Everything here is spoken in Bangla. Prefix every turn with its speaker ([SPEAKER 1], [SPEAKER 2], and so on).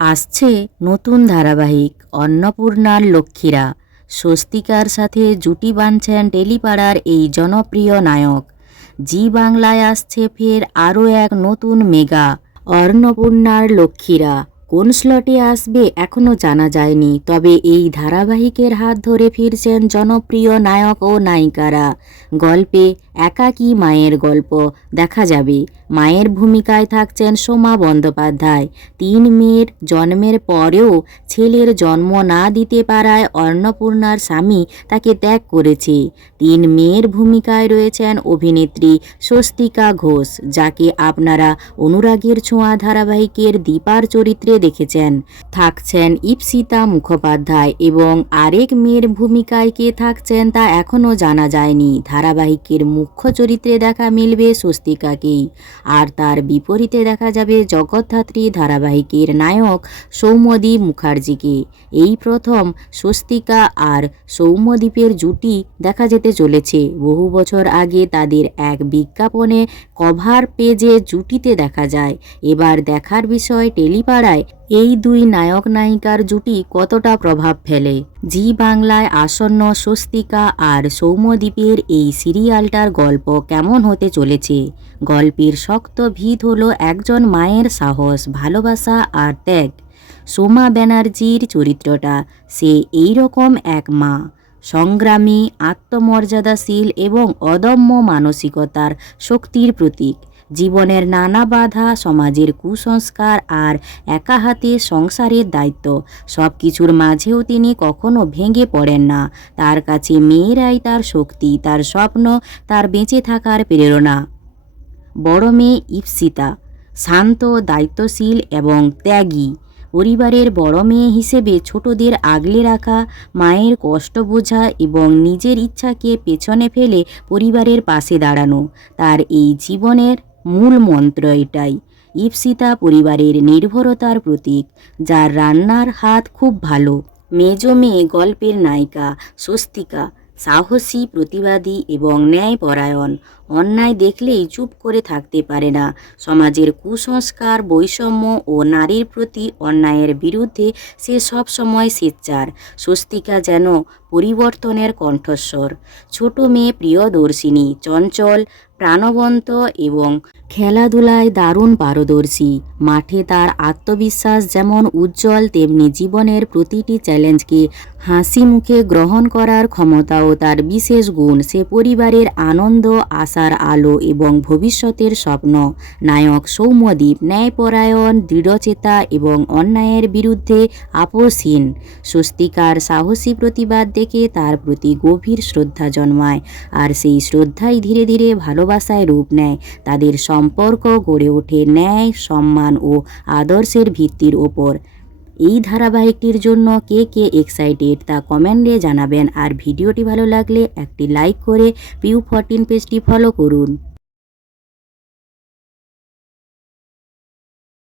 [SPEAKER 1] আসছে নতুন ধারাবাহিক অন্নপূর্ণার লক্ষ্মীরা। স্বস্তিকার সাথে জুটি বাঁধছেন টেলিপাড়ার এই জনপ্রিয় নায়ক। জি বাংলায় আসছে ফের আরও এক নতুন মেগা অন্নপূর্ণার লক্ষ্মীরা। কোন স্লটে আসবে এখনও জানা যায়নি, তবে এই ধারাবাহিকের হাত ধরে ফিরছেন জনপ্রিয় নায়ক ও নায়িকারা। গল্পে একাকী মায়ের গল্প দেখা যাবে। মায়ের ভূমিকায় থাকছেন সোমা বন্দ্যোপাধ্যায়। তিন মেয়ের জন্মের পরেও ছেলের জন্ম না দিতে পারায় অন্নপূর্ণার স্বামী তাকে ত্যাগ করেছে। তিন মেয়ের ভূমিকায় রয়েছেন অভিনেত্রী স্বস্তিকা ঘোষ, যাকে আপনারা অনুরাগের ছোঁয়া ধারাবাহিকের দীপার চরিত্রে দেখেছেন। থাকছেন ইপসিতা মুখোপাধ্যায় এবং আরেক মেয়ের ভূমিকায় কে থাকছেন তা এখনও জানা যায়নি। ধারাবাহিকের মুখ্য চরিত্রে দেখা মিলবে স্বস্তিকাকেই। আর তার বিপরীতে দেখা যাবে জগদ্ধাত্রী ধারাবাহিকের নায়ক সৌম্যদীপ মুখার্জিকে। এই প্রথম স্বস্তিকা আর সৌম্যদীপের জুটি দেখা যেতে চলেছে। বহু বছর আগে তাদের এক বিজ্ঞাপনে কভার পেজে জুটিতে দেখা যায়। এবার দেখার বিষয় টেলিপাড়ায় এই দুই নায়ক নায়িকার জুটি কতটা প্রভাব ফেলে? জি বাংলায় আসন্ন স্বস্তিকা আর সৌম্যদ্বীপের এই সিরিয়ালটার গল্প কেমন হতে চলেছে? গল্পের শক্ত ভিত হল একজন মায়ের সাহস, ভালোবাসা আর ত্যাগ। সোমা ব্যানার্জির চরিত্রটা, সে এই রকম এক মা। সংগ্রামী, আত্মমর্যাদাশীল এবং অদম্য মানসিকতার শক্তির প্রতীক। জীবনের নানা বাধা, সমাজের কুসংস্কার আর একা হাতে সংসারের দায়িত্ব। সব কিছুর মাঝেও তিনি কখনো ভেঙে পড়েন না। তার কাছে মেয়েরাই তার শক্তি, তার স্বপ্ন, তার বেঁচে থাকার প্রেরণা। বড় মেয়ে ইপসিতা শান্ত, দায়িত্বশীল এবং ত্যাগী। পরিবারের বড় মেয়ে হিসেবে ছোটদের আগলে রাখা, মায়ের কষ্ট বোঝা এবং নিজের ইচ্ছাকে পেছনে ফেলে পরিবারের পাশে দাঁড়ানো। তার এই জীবনের মূল মন্ত্র এটাই। ইপসিতা পরিবারের নির্ভরতার প্রতীক, যার রান্নার হাত খুব ভালো। মেজ মেয়ে গল্পের নায়িকা, স্বস্তিকা, সাহসী, প্রতিবাদী এবং ন্যায়পরায়ণ। অন্যায় দেখলেই চুপ করে থাকতে পারে না। সমাজের কুসংস্কার, বৈষম্য ও নারীর প্রতি অন্যায়ের বিরুদ্ধে সে সব সময় সোচ্চার স্বস্তিকা যেন পরিবর্তনের কণ্ঠস্বর। ছোট মেয়ে প্রিয়দর্শিনী, চঞ্চল, প্রাণবন্ত এবং খেলাধুলায় দারুণ পারদর্শী। মাঠে তার আত্মবিশ্বাস যেমন উজ্জ্বল, তেমনি জীবনের প্রতিটি চ্যালেঞ্জকে হাসি মুখে গ্রহণ করার ক্ষমতাও তার বিশেষ গুণ। সে পরিবারের আনন্দ আশার আলো এবং ভবিষ্যতের স্বপ্ন। নায়ক সৌম্যদ্বীপ ন্যায়পরায়ণ, দৃঢ়চেতা এবং অন্যায়ের বিরুদ্ধে আপোষহীন। স্বস্তিকার, সাহসী প্রতিবাদ দেখে তার প্রতি গভীর শ্রদ্ধা জন্মায় আর সেই শ্রদ্ধাই ধীরে ধীরে ভালোবাসায় রূপ নেয়। তাদের সম্পর্ক গড়ে ওঠে ন্যায়, সম্মান ও আদর্শের ভিত্তির ওপর। এই ধারাবাহিকটির জন্য কে কে এক্সাইটেড তা কমেন্টে জানাবেন। আর ভিডিওটি ভালো লাগলে একটি লাইক করে পিউ ফরটিন পেজটি ফলো করুন।